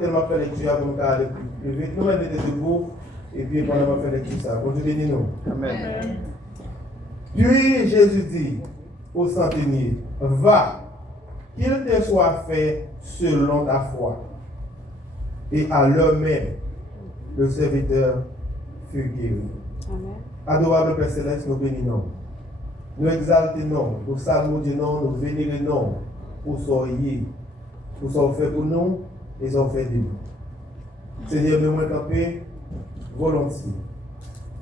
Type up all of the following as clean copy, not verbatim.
tellement fait lecture pour nous aller plus vite. Nous, on était debout et puis pendant qu'on fait lecture ça. Bon Dieu bénit nous. Amen. Puis Jésus dit au centenier, va, qu'il te soit fait selon ta foi. Et à l'heure même, le serviteur fut guéri. Amen. Adorable Père Céleste, nous bénissons. Nous exaltons, nous saluons, nous vénérons pour soyez, pour ce fait pour nous et ce fait de nous. Seigneur, nous camper volontiers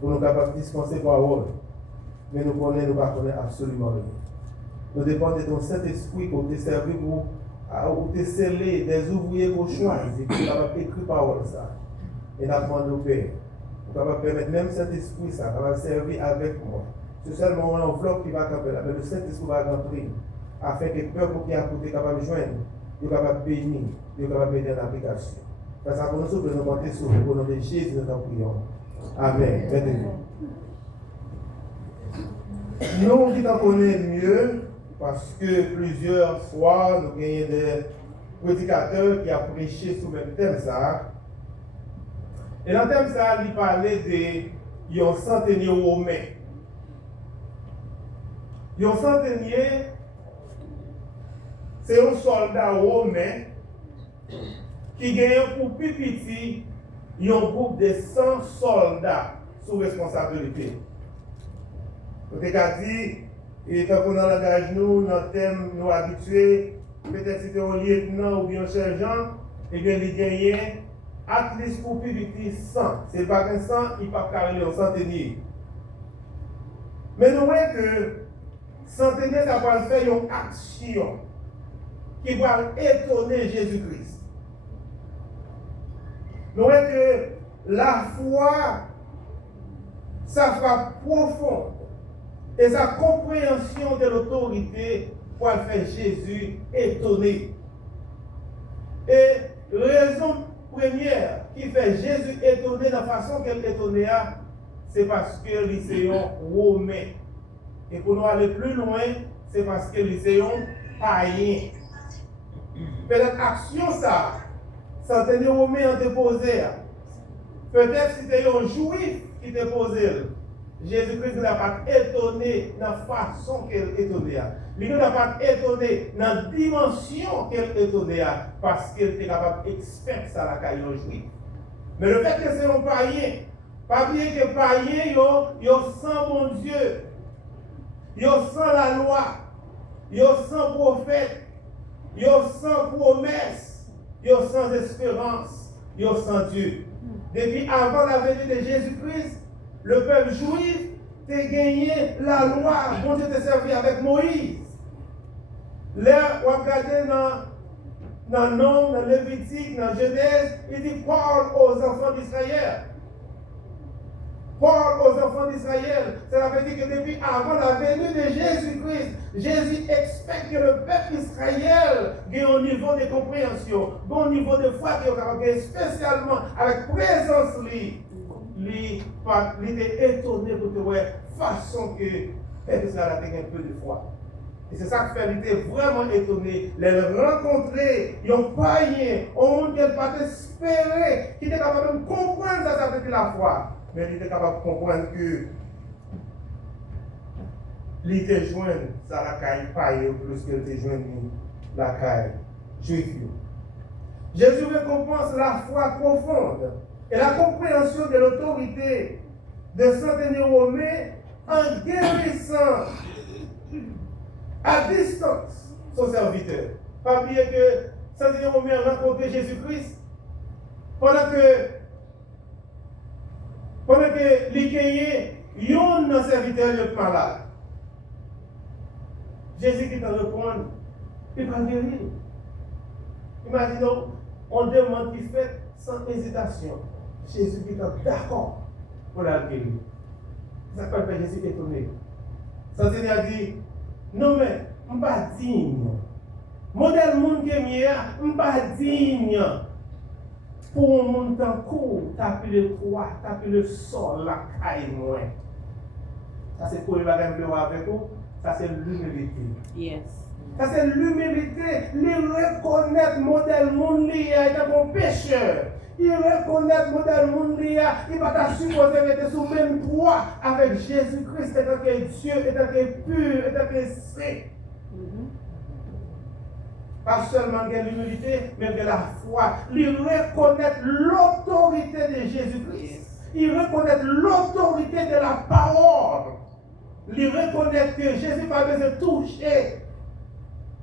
pour nous capables de dispenser parole, mais nous connaissons, nous ne connaissons absolument rien. Nous dépendons de ton Saint-Esprit pour te servir, pour te sceller des ouvriers qu'on choisit, pour capable écrire parole ça. Et nous demandons au Père, pour capable permettre même Saint-Esprit ça, capable servir avec moi. C'est seulement un enveloppe qui va camper là, mais le Saint-Esprit va rentrer afin que le peuple qui a côté capable de joindre, il est capable de bénir, il est capable de mettre en application. Parce que pour nous, nous compter sur le nom de Jésus, nous t'en prions. Amen. Nous qui t'en connaissons mieux, parce que plusieurs fois, nous avons des prédicateurs qui ont prêché sur le même thème ça. Et dans le thème ça, il parlait d'un centenier romain. Un centenier, c'est un soldat romain qui gagne pour plus petit un groupe de 100 soldats sous responsabilité. Donc, il a dit, et quand on a langage nous, notre thème nous habitués, peut-être si c'est un lieutenant ou bien un sergent, et bien il gagne at least pour plus petit 100. C'est pas qu'un 100, il ne peut pas carrer un centenier. Mais nous voyons que centenier, ça va faire une action qui va étonner Jésus-Christ. Nous voyons que la foi, ça frappe profond et sa compréhension de l'autorité pour faire Jésus étonner. Et raison première qui fait Jésus étonner de la façon qu'elle étonnait, c'est parce que les romains. Et pour nous aller plus loin, c'est parce que les païens. Peut-être action ça, centenier romain ont déposé. Peut-être si c'était un juif qui déposait. Jésus-Christ n'a pas étonné dans la façon qu'elle étonnait. Il n'a pas étonné dans la dimension qu'elle étonnait parce qu'elle était capable d'expert ça la caille juif. Mais le fait que c'est un païen, pas bien que païen, ils sans mon Dieu, ils sans la loi, ils sans prophète, ils sans promesse, ils sans espérance, ils sans Dieu. Depuis avant la venue de Jésus-Christ, le peuple juif a gagné la loi. Bon Dieu t'a servi avec Moïse. Là, on regarde dans Nom, dans Lévitique, dans Genèse, il dit parle aux enfants d'Israël. Parle aux enfants d'Israël. Cela veut dire que depuis avant la venue de Jésus-Christ, Jésus expecte que le peuple d'Israël ait un niveau de compréhension, un niveau de foi qui est capable de spécialement avec présence il était étonné pour te voir façon que peuple d'Israël a un peu de foi. Et c'est ça qui fait, il était vraiment étonné. Les rencontrer, ils ont païen, au monde qu'elle pas espérer, qui était capable de comprendre ça depuis la foi. Mais il était capable de comprendre que il était joint ça la caille païen plus qu'elle était joint la caille juif. Jésus récompense la foi profonde et la compréhension de l'autorité de centenier romain en guérissant à distance son serviteur. Pas oublier que centenier romain a rencontré Jésus-Christ pendant que les gagnés, un serviteur est malade. Jésus qui t'en répond, il va guérir. Imaginons, on demande qu'il fait sans hésitation. Jésus qui est d'accord pour la guérir. Ça s'appelle Jésus étonné. Centenier a dit, non mais, je ne suis pas digne. Modèle monde qui est mieux, je ne suis pas digne. Pour un monde en cours, taper le toit, taper le sol, la caille moins. Ça c'est pour le bagage avec vous, ça c'est l'humilité. Yes. Ça, c'est l'humilité. Il reconnaît modèle monde lié est un pécheur. Il reconnaît modèle monde lié. Il va pas supposer être sous même droit avec Jésus-Christ étant que Dieu, étant que pur, étant que saint. Pas seulement de l'humilité, mais de la foi. Il reconnaît l'autorité de Jésus-Christ. Il reconnaît l'autorité de la parole. Il reconnaît que Jésus n'a pas besoin de toucher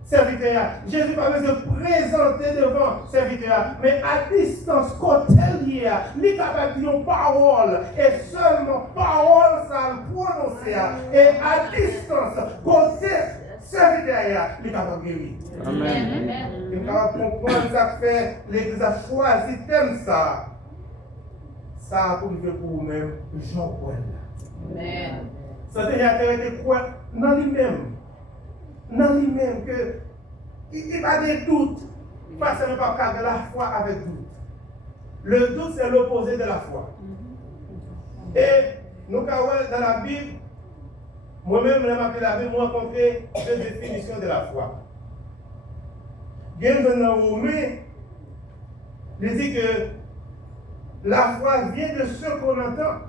serviteur. Jésus n'a pas besoin de présenter devant serviteur. Mais à distance, côté lié, il est capable de dire une parole. Et seulement parole, ça le prononcer. Et à distance, côté serviteur, il est capable de guérir. Amen. Il est capable de comprendre ça fait. L'Église a choisi thème ça. Ça pour vivre pour vous-même, Jean-Paul. Amen. Ça déjà été quoi dans lui-même. Dans lui-même que il n'y a pas de doute. Parce qu'il n'y a pas de la foi avec doute. Le doute, c'est l'opposé de la foi. Et nous, dans la Bible, moi-même, je m'appelle la Bible, moi, rencontré deux définitions de la foi. Il y a un Romain, il dit que la foi vient de ce qu'on entend.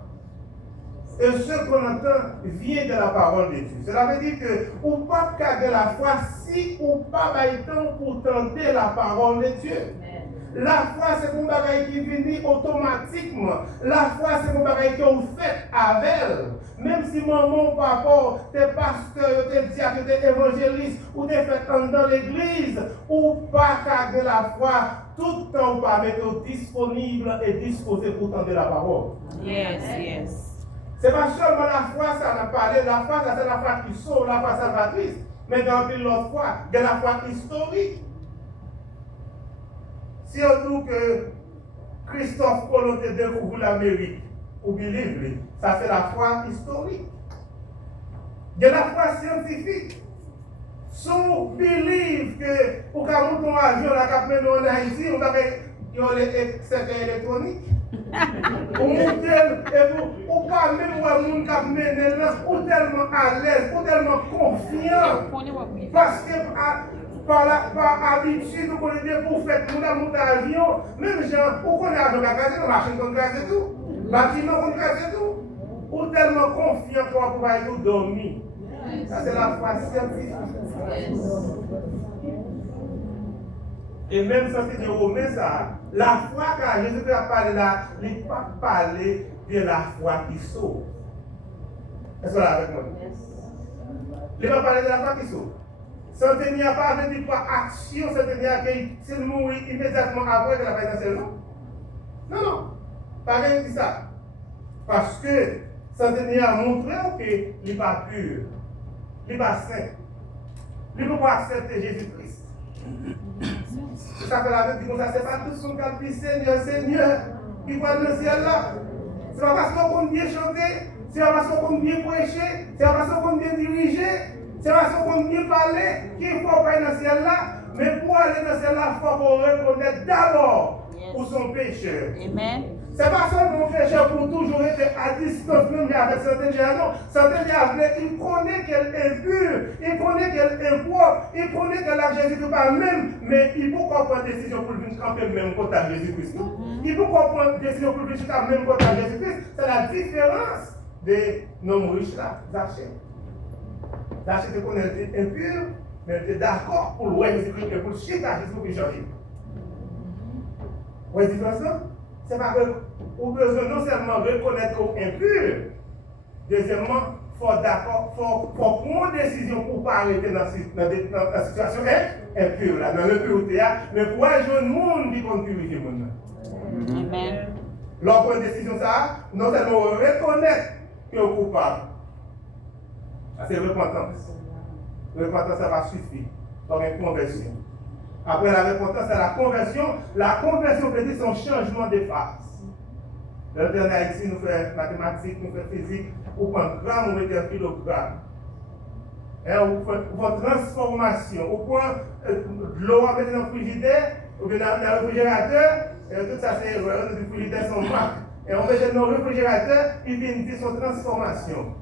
Et ce qu'on entend vient de la parole de Dieu. Cela veut dire que ou pas garder la foi si ou pas temps pour tenter la parole de Dieu. La foi, c'est un bagage qui vient automatiquement. La foi, c'est un bagage que vous faites avec elle. Même si maman ou papa, t'es pasteur, t'es diacre, t'es évangéliste, ou t'es fait dans l'église, ou pas garder la foi, tout le temps pas mettre disponible et disposé pour tenter la parole. Yes, yes. Ce n'est pas seulement la foi, ça on a parlé, la foi, ça c'est la foi qui sauve, la foi salvatrice. Mais dans l'autre foi, il y a la foi historique. Si on dit que Christophe Colomb a découvert l'Amérique, ou bien livre, ça c'est la foi historique. Il y a la foi scientifique. Si on believe que pour qu'on monte un avion, la cap en Haïti, on va avoir les cercueils électroniques. Ou pas même où on cap mener ou tellement à l'aise, ou tellement confiant. Parce que par habitude, vous connaissez pour faire monter avion, même gens, vous connaissez avion qui a gazé, la machine qui a gazé tout, bâtiment qui a gazé tout. Ou tellement confiant pour pouvoir tout dormir. Ça c'est la foi scientifique. Et même ça c'est de Romain ça, la foi quand Jésus a parlé là, il n'a pas parlé de la foi qui sauve. Est-ce que vous êtes avec moi? Il n'a pas parlé de la foi qui sauve. Ça n'y a pas avec des action, ça n'y a que s'il mourit immédiatement après que la vie dans non. Non, non. Pas rien dit ça. Parce que ça n'y a montré qu'il n'est pas pur, il n'est pas saint. Il ne peut pas accepter Jésus-Christ. C'est ça que la Bible dit comme ça, c'est pas tout son qui dit Seigneur, Seigneur, qui va dans le ciel là. C'est pas parce qu'on compte bien chanter, c'est pas parce qu'on compte bien prêcher, c'est pas parce qu'on compte bien diriger, c'est pas parce qu'on compte bien parler qu'il faut pas aller dans le ciel là. Mais pour aller dans le ciel là, il faut qu'on reconnaisse d'abord pour son pécheur. Amen. C'est pas seulement pécheur pour toujours être à distance même avec Saint-Élias, non. Saint-Élias, il connaît qu'elle est impure, il connaît qu'elle est impropre, il connaît qu'elle a Jésus-Christ pas même, mais il peut prendre une décision pour venir camper même contre Jésus-Christ. Il peut prendre une décision pour venir camper même contre Jésus-Christ. C'est la différence des non riches là, Zachée. Zachée connaît qu'elle est impure, mais elle était d'accord pour le Jésus-Christ et pour le chier à Jésus-Christ changer. Vous voyez la différence là? C'est pas que vous avez besoin non seulement reconnaître qu'on est impur, deuxièmement, il faut prendre une décision pour ne pas arrêter dans la situation impure, dans l'impureté, mais pour aller jouer le monde qui compte purifier le monde. Amen. Lorsqu'on prend une décision, ça, non seulement reconnaître que vous êtes coupable, c'est repentance. Repentance, ça va suffire dans une conversion. Après la repentance, c'est la conversion. La conversion veut dire son changement de phase. Dans le Haïti, nous faisons mathématiques, nous faisons physique, ou prendre gramme, ou mettre un kilogramme. Ou prendre transformation, ou prendre de l'eau, mettre dans le frigidaire, ou bien dans le réfrigérateur, et tout ça, c'est le frigidaire, son marque. Et on met dans le réfrigérateur, il vient dire son transformation.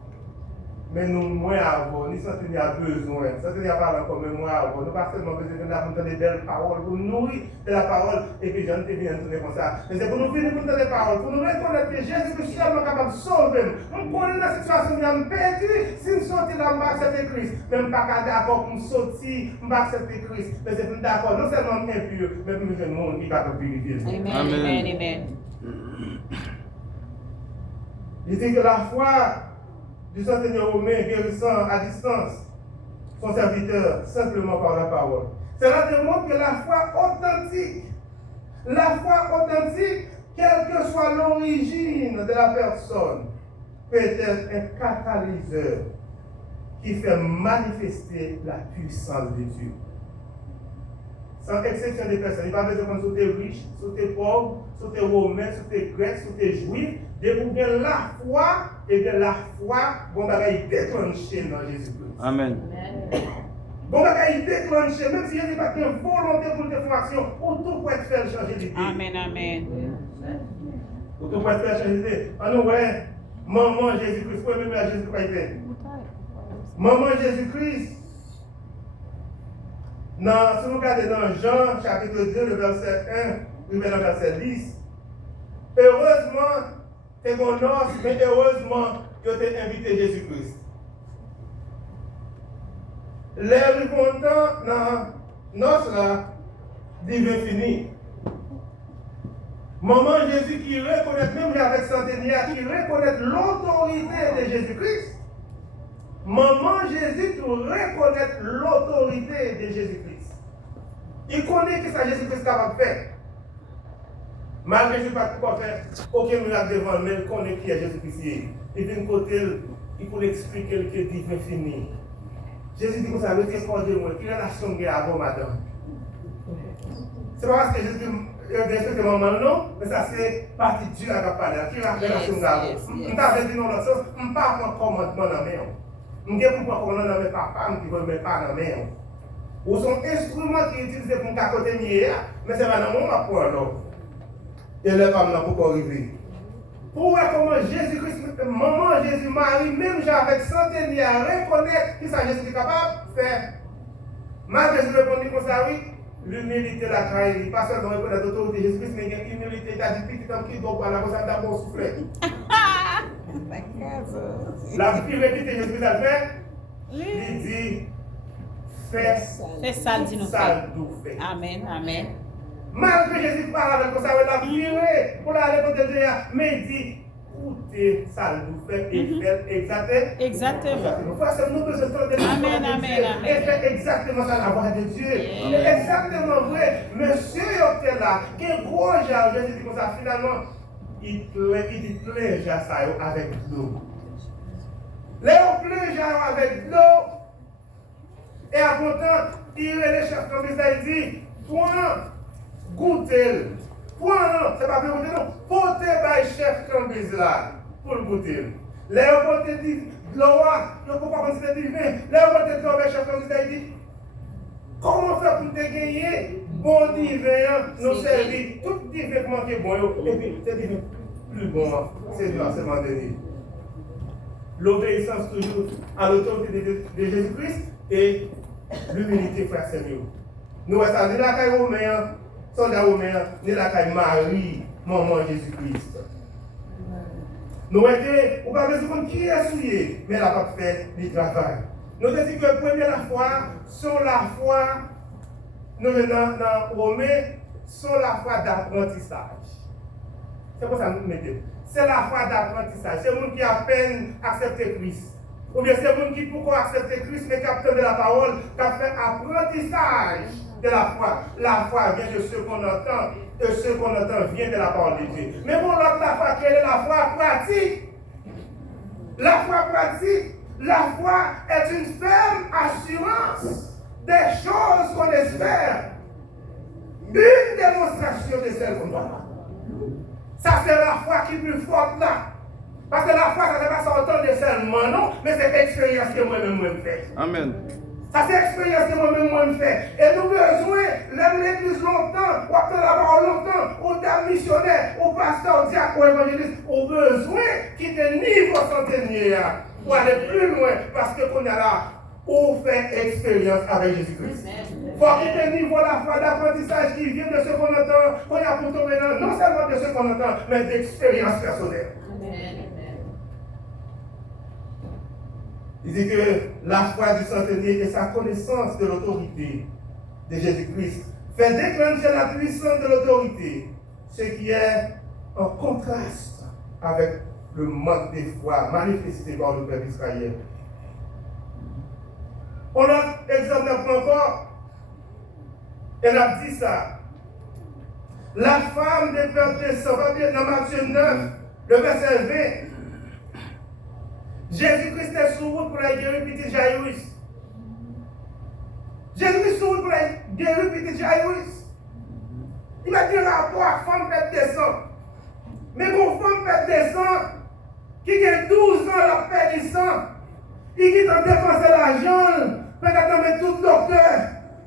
mais nous, moins avant, nous sentons qu'il y a besoin. Sentons qu'il y a pas comme moins avant. Nous pas seulement besoin d'entendre des belles paroles, pour nous nourrir de la parole, et puis j'en ai bien tourner comme ça. Mais c'est pour nous venir pour entendre des paroles, pour nous reconnaître que Jésus est seulement capable de sauver. On connaît la situation où nous perdu, si nous sortons là, on va accepter Christ. Même pas d'accord pour nous sortir, on va accepter Christ. Mais c'est pour nous d'accord, non seulement impur, mais pour nous faire le monde qui va purifier. Amen. Amen. Amen. Il dit que la foi du centenier romain guérissant à distance son serviteur simplement par la parole. Cela démontre que la foi authentique, quelle que soit l'origine de la personne, peut être un catalyseur qui fait manifester la puissance de Dieu. Sans exception des personnes, il n'y a pas besoin de tu es riche, si tu es pauvre, si tu es romain, si tu es grec, si tu es juif, dès que vous avez la foi, et bien la foi, bon bagaille déclenché dans Jésus-Christ. Amen. Bon bagaille déclenché, même si Jésus n'a pas une volonté pour te faire action, pour tout pour être fait changer d'idée. Amen. Amen. Pour tout pour être fait changer d'idée. Ah non, ouais, maman Jésus-Christ, pour même à Jésus-Christ. Maman Jésus-Christ. Si vous regardez dans Jean chapitre 2, le verset 1, le verset 10, heureusement, c'est mon os, mais heureusement que tu as invité Jésus-Christ. Les contents dans nos là, divin fini. Maman Jésus qui reconnaît, même avec centenaire, qui reconnaît l'autorité de Jésus-Christ. Maman Jésus pour reconnaître l'autorité de Jésus-Christ. Il connaît que ça Jésus-Christ est capable de faire. Malgré que je ne sais pas quoi faire, aucun miracle devant, mais il connaît qui est Jésus-Christ. Il vient de côté, il peut expliquer que Dieu est fini. Jésus dit comme ça, le téléphone de moi, qui relation qu'il y a avant madame. C'est pas parce que Jésus respecte maman, non, mais ça c'est partie de Dieu à parler. Qui relation qu'il y a avant. Je t'avais dit dans le sens, je ne parle pas de commandement dans la main. Je ne sais pas comment on a mes papas, je ne sais pas dans la main. Ou son instrument qui est utilisé pour me côté mieux, mais c'est pas dans mon rapport, non. Et les femmes n'ont pas arrivé. Pour voir comment Jésus-Christ, maman Jésus-Marie, même avec centenaire, reconnaître que ça Jésus est capable de faire. Malgré que je réponds comme ça, oui, l'humilité la trahie, pas seulement reconnaître l'autorité de Jésus-Christ, mais l'humilité, il a dit petit homme qui doit parler, ça d'abord souffler. La plus répétée Jésus-Christ a fait, il dit, fais ça, dis-nous. fait. Amen. Amen. Malgré Jésus parle avec ça, il a viré pour aller côté de Dieu, mais il dit, écoutez, ça nous fait et fait exactement. Parce que nous besoin de Dieu et fait exactement ça la voix de Dieu. C'est exactement vrai. Monsieur était là, quel gros genre, Jésus dit comme ça, finalement, il dit plein genre ça avec l'eau. Léon plein genre avec l'eau. Et à pourtant, il est le chef comme ça, il dit, point. Goûter. Point non, c'est pas pour goûter non. Portez par chef Cambise là pour le goûter. Les portez dit gloire, je ne peux pas considérer divin. Les portez tomber chef Cambise là il dit comment faire pour te gagner bon divin nous servir tout divin qui est bon et puis c'est divin plus bon c'est Dieu c'est mandé. L'obéissance toujours à l'autorité de Jésus-Christ et l'humilité frère Seigneur. Nous ça ni la caille romain soldat romain, ni la caille Marie, maman Jésus-Christ. Nous étions, on va dire qui est souillé, mais elle n'a pas fait du travail. Nous avons dit que la première fois, sur la foi, nous venons dans Romain, sur la foi d'apprentissage. C'est pour ça que nous mettons. C'est la foi d'apprentissage. C'est le monde qui a peine accepté Christ. Ou bien c'est le monde qui pourquoi accepter Christ, mais qui a peur de la parole, qui a fait apprentissage de la foi. La foi vient de ce qu'on entend, et ce qu'on entend vient de la parole de Dieu. Mais pour l'autre, la foi, quelle est la foi pratique? La foi pratique, la foi est une ferme assurance des choses qu'on espère. Une démonstration de celle qu'on doit. Ça, c'est la foi qui est plus forte là. Parce que la foi, ça ne va pas s'entendre seulement, non, mais c'est l'expérience que moi-même fais. Amen. Ça, c'est l'expérience que moi-même fais. Et nous besoin, l'église longtemps, ou après la parole longtemps, ou d'un missionnaire, ou pasteur, diacre, ou évangéliste, ou besoin qui te niveau centenaire. pour aller plus loin, parce que qu'on a là, on fait expérience avec Jésus-Christ. Il faut quitter le niveau la foi d'apprentissage qui vient de ce qu'on entend, qu'on a pour tomber dans, non seulement de ce qu'on entend, mais d'expérience personnelle. Il dit que la foi du centenier et sa connaissance de l'autorité de Jésus-Christ fait déclencher la puissance de l'autorité, ce qui est en contraste avec le manque de foi manifesté par le peuple israélien. On a exemple encore, elle a dit ça. La femme des peuples de sang, dans Matthieu 9, le verset 20. Jésus-Christ est sur route pour la guérir petit Jairus. Jésus-Christ est sur route pour la guérir petit Jairus. Il m'a dit rapport à femme pète des sangs. Mais mon femme pète des sangs, qui a 12 ans leur pète du sang, il qui a dépensé l'argent, peut-être met tout docteur,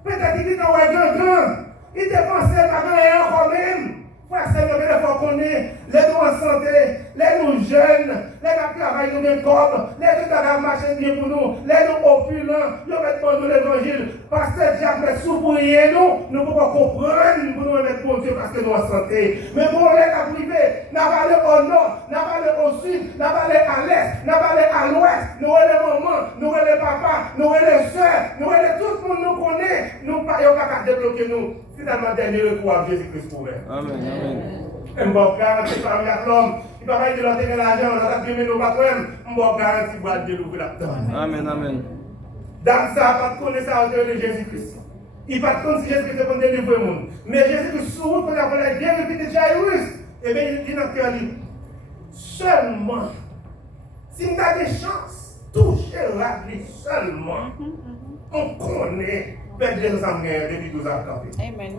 peut-être qu'il a un grand, il dépensait l'argent quand même. Frère, c'est le faut qu'on est, les nous en santé, les nous jeunes, les qui travaillent nous bien comme, les qui travaillent marcher bien pour nous, les nous opulents, ils mettent pour nous l'évangile. Parce que Jacques met sous pour rien, nous ne pouvons pas comprendre pour nous mettre pour Dieu parce que nous en santé. Mais pour les cas privés, nous allons aller au nord, nous allons aller au sud, nous allons aller à l'est, nous allons aller à l'ouest, nous allons les mamans, nous allons les papas, nous allons les soeurs, nous allons tout le monde nous connaît, nous ne pouvons pas débloquer nous. Finalement, dernier recours à Jésus-Christ pour nous. Amen. Je vais garantir par l'homme, il va pas dire de l'argent, on a bien nos patrons, je vais garantir pour délouvrir là-dedans. Amen. Dans ça, pas de connaissance de Jésus-Christ. Il va pas de si Jésus-Christ est délivrer le monde. Mais Jésus-Christ, souvent, quand on a bien répété Jairus, et bien il dit dans le cœur, seulement, si on a des chances, toucher la vie seulement, on connaît. Père Dieu nous a depuis 12 ans. Amen.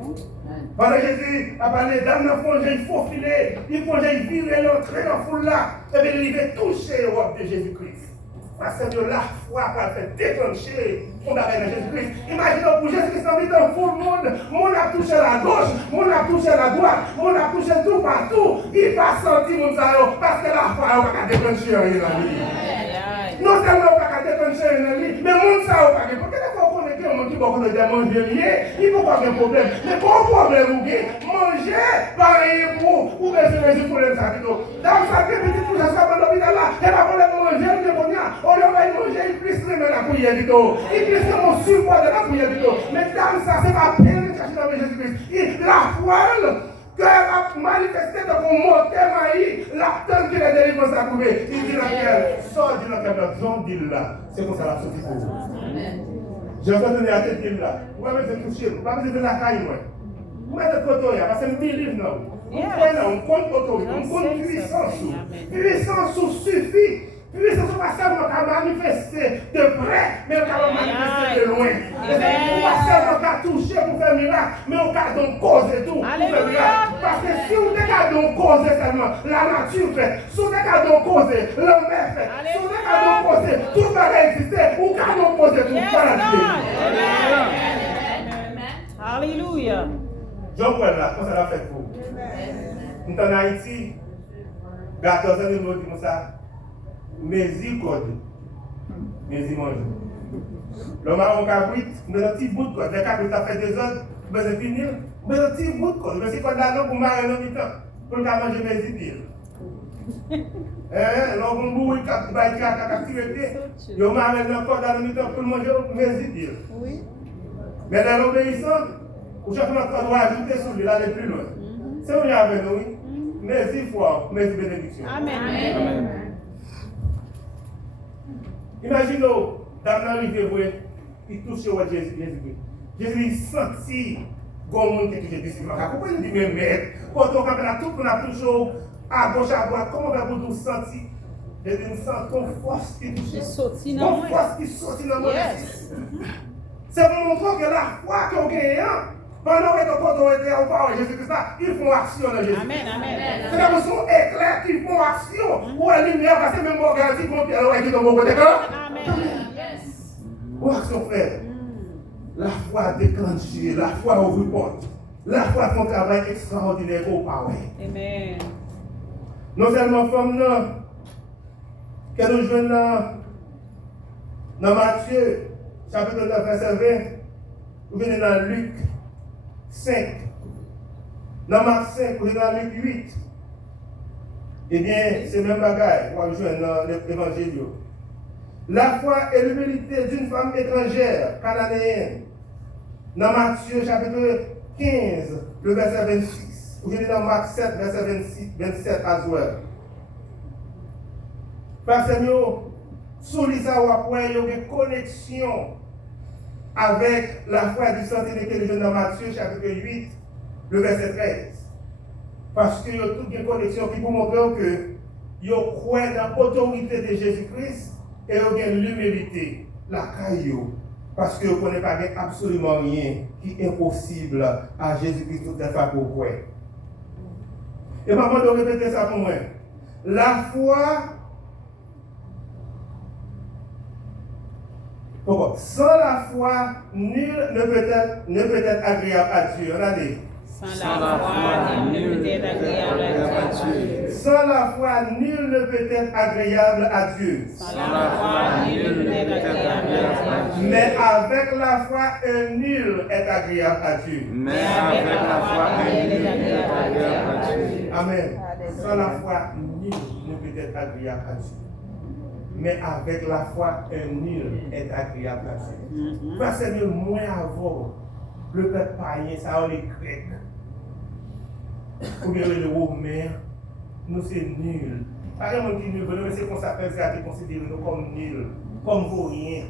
Pendant que Jésus a parlé d'âme dans le fond, il faut filer, il faut virer l'entrée dans la foule là, et bien il va toucher le roi de Jésus-Christ. Parce que la foi va faire déclencher on va dans Jésus-Christ. Imaginez pour Jésus-Christ dans le foule, le monde a touché la gauche, le monde a touché la droite, le monde a touché tout partout. Il va sentir mon salaud parce que la foi va déclencher dans lui. Non seulement on va déclencher dans lui, mais le monde ça va pas. Pourquoi il faut qu'on ait un monde qui va manger lié, il faut pas de problème. Mais bon problème, vous manger, pareil pour besoin de problème ça. Dans sa petit tout ça dans l'hôpital là, il va pas manger, il on lui va manger, il puisse remettre la couillère du tout. Il puisse mon support de la couillère du tout. Mais dans ça, c'est pas bien de chercher dans Jésus-Christ. La foi que a manifesté dans mon mot maïs, la tente que les délivrances a trouvé. Il dit dans quel sort du cœur, zone d'île là. C'est comme ça la sortie pour vous. J'ai entendu à cette île là. Vous m'avez fait toucher, vous m'avez fait la caille, moi. Vous mettez photo, il y a parce que 1000 livres là. On compte autorité, on compte puissance. Puissance suffit. Puissance pas seulement qu'à manifester de près, mais qu'à manifester de loin. On va seulement qu'à toucher pour faire miracle, mais on va donc causer tout pour faire miracle. Parce que si on est donc causer seulement, la nature fait. Si on est donc causer, l'homme fait. Si on est donc causer, tout va exister. On va donc causer tout par la vie. Alléluia. Jean-Paul là, comment ça l'a fait pour vous? Nous sommes en Haïti, 14 ans de nous disons ça. Mézi code. Mézi mange. L'homme a un cabrit, mais un petit bout de code. Le cabrit ça fait 2 ans, mais c'est fini. Mais un petit bout de code. Mais c'est pas d'argent pour marier un habitant. Pour le manger mézi pile. L'homme a un bout de code, il va être activé. Il va marier un code dans le habitant pour manger mézi pile. Oui. Mais dans l'obéissance, au changement de doit ajouter sur lui, aller plus loin. C'est où il y a avec nous. Mézi foi, mézi bénédiction. Amen. Imaginez-vous, dans l'arrivée, il touche au Jésus. Jésus sentit comme monde qui touche des disciples. Pourquoi il dit même maître? Quand on a tout, on a toujours à gauche, à droite, comment on va vous sentir? Jésus sent ton force qui touche. Ton force qui sortit dans mon c'est pour montrer que la foi qu'on gagne, pendant que on était en parole de Jésus-Christ, ils font action dans Jésus. Amen. C'est comme son éclair qui font action. Ou la lumière, parce que même mon garantie, mon pierre, qui est dans mon côté. Amen. Ou action, frère. La foi déclenchée, la foi ouvre porte. La foi fait un travail extraordinaire au power. Amen. Non seulement femme, que nous jouons Dans Matthieu, chapitre 9, verset 20, vous venez dans Luc 5. Dans Marc 5, vous venez dans Luc 8. Eh bien, c'est le même bagage, on va jouer dans l'évangile. La foi et l'humilité d'une femme étrangère, cananéenne. Dans Matthieu, chapitre 15, le verset 26. Vous venez dans Marc 7, verset 27 à Zouer. Parce que nous, sous l'Isa ou après, il y a une connexion avec la foi du centenaire que nous dans Matthieu, chapitre 8, le verset 13. Parce qu'il y a toute une connexion qui vous montre que vous croyez dans l'autorité de Jésus-Christ et vous avez l'humilité, la caillou. Parce que vous ne connaissez pas absolument rien qui est impossible à Jésus-Christ tout à fait pour vous. Et maman de répéter ça pour moi. La foi, sans la foi, nul ne peut être agréable à Dieu. Regardez. Sans la foi, nul ne peut être agréable à Dieu. Sans la foi, nul ne peut être agréable à Dieu. Sans la foi, nul ne peut être agréable à Dieu. Mais avec la foi, un nul est agréable à Dieu. Mais avec la foi, nul est agréable à Dieu. Amen. Sans la foi, nul ne peut être agréable à Dieu. Mais avec la foi, un nul est agréable à Dieu. Parce que moins avant, le peuple païen, ça a les Grecs. Ou bien les Romains, nous c'est nul. Pas un monde qui est nul, mais c'est qu'on s'appelle, c'est à considérer nous comme nul, comme vaurien,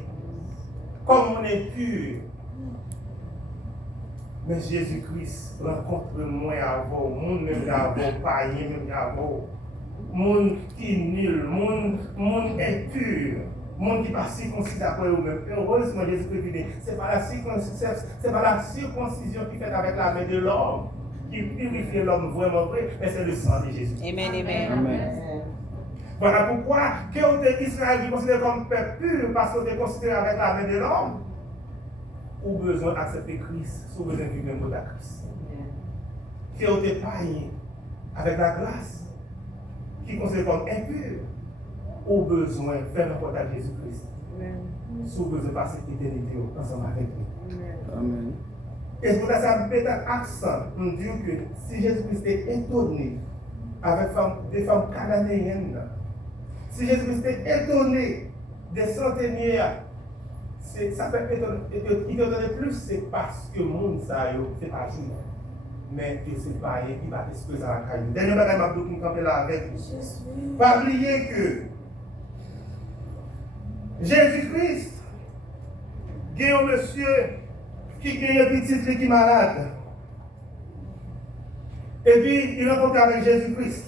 comme on est pur. Mais Jésus-Christ rencontre moins avant, monde même avant, païen même avant. Monde qui est nul, monde impur, monde qui n'est pas circoncis d'après eux-mêmes. Heureusement, Jésus-Christ dit, ce n'est pas la circoncision qui fait avec la main de l'homme, qui purifie l'homme vraiment vrai, mais c'est le sang de Jésus. Amen, amen. Voilà pourquoi, que Israël qui considère comme peuple pur, parce que vous considéré avec la main de l'homme, ou besoin d'accepter Christ, ou besoin de vivre même de Christ. Que vous êtes païen avec la grâce, qui considère comme impur, au besoin de faire n'importe à Jésus-Christ. Sous besoin de passer l'éternité ensemble avec lui. Amen. Et c'est pour ça que je mets un accent, on dit que si Jésus-Christ est étonné avec des femmes cananéennes, si Jésus-Christ est étonné des centenaires, ça fait étonner plus, c'est parce que le monde, ça, c'est pas juif. Mais que c'est pas rien qui va t'exposer à la caillou. Dernier bagage, je vais camper là avec vous. Pas oublier que Jésus-Christ, il y a un monsieur qui a un petit qui est malade. Et puis, il rencontre avec Jésus-Christ.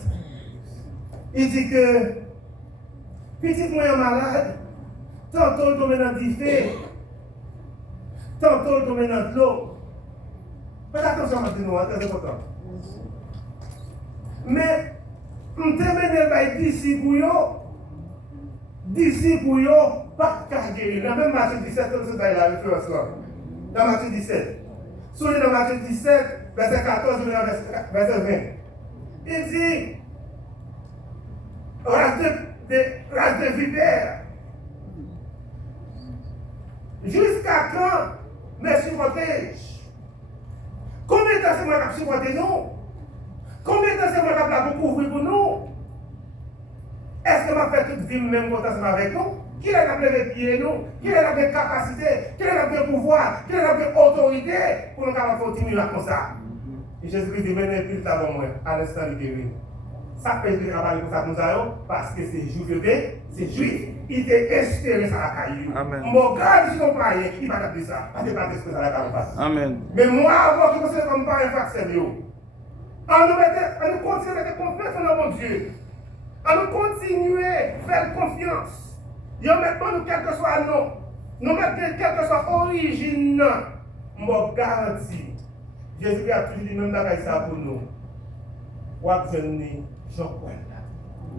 Il dit que, petit moi est malade, tantôt il tombe dans le feu, tantôt il tombe dans l'eau. Faites attention à nous, très important. Mais, je te d'ici pour eux, pas de guérir. Dans même Matthieu 17, c'est la référence là. Dans Matthieu 17. Souvenez dans Matthieu 17, verset 14, verset 20. Il dit, race de vipère. Jusqu'à quand me supportez-je? Combien de temps c'est moi qui supporte nous? Combien de temps c'est moi qui vous couvrir pour nous? Est-ce que je fais toute vie même content avec nous? Qui est là qui a pieds nous? Qui est là qui a capacité? Qui est là qui a pouvoir? Qui est là qui a autorité pour nous faire continuer comme ça? Et Jésus-Christ dit, venez plus tard moi, à l'instant de guérir. Ça fait que je travaille pour ça nous allons, parce que c'est juif, c'est juif. Il était espéré ça à la caillou. Amen. Mon gars, si on paye, il va t'appeler ça. Parce que pas d'esprit à la caillou. Amen. Mais moi, avant que vous comme pas un vaccin, on nous continue à être confiance dans mon Dieu. On nous continue à faire confiance. Et maintenant, nous, quel que soit nous mettons quelle que soit l'origine, je garantis. Jésus a toujours dit même dans ça pour nous. Jean-Paul.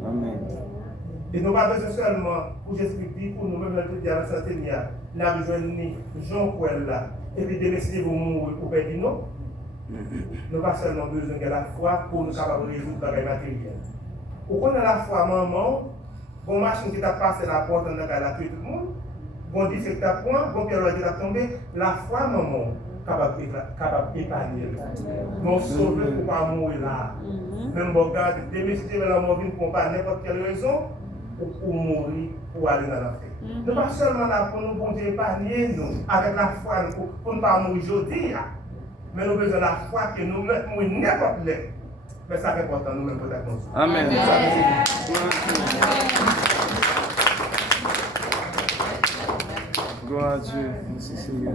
Amen. Et nous n'avons pas besoin seulement pour Jésus-Christ, pour nous-mêmes, notre Dieu, la centenaire. Nous avons besoin de Jean-Paul là. Et puis de laisser vous mourir pour perdre nous. Nous n'avons pas seulement besoin de la foi pour nous capables de résoudre les matériels. Pour qu'on ait la foi, maman, pour machine qui t'a passé la porte, on a tué tout le monde. bon dit c'est que t'as point, bon Pierre l'a dit t'as tombé, la foi maman capable d'épargner. Non sauver pour pas mourir là. Même bon gars, démestiquer la mort pour pas n'importe quelle raison pour mourir pour aller dans l'enfer. Nous pas seulement là pour nous bon Dieu épargner nous avec la foi pour ne pas mourir aujourd'hui, mais nous besoin de la foi que nous mettons mourir n'importe où. Mais ça c'est important nous même pour être conscients. Amen. Gloire à Dieu. Merci Seigneur.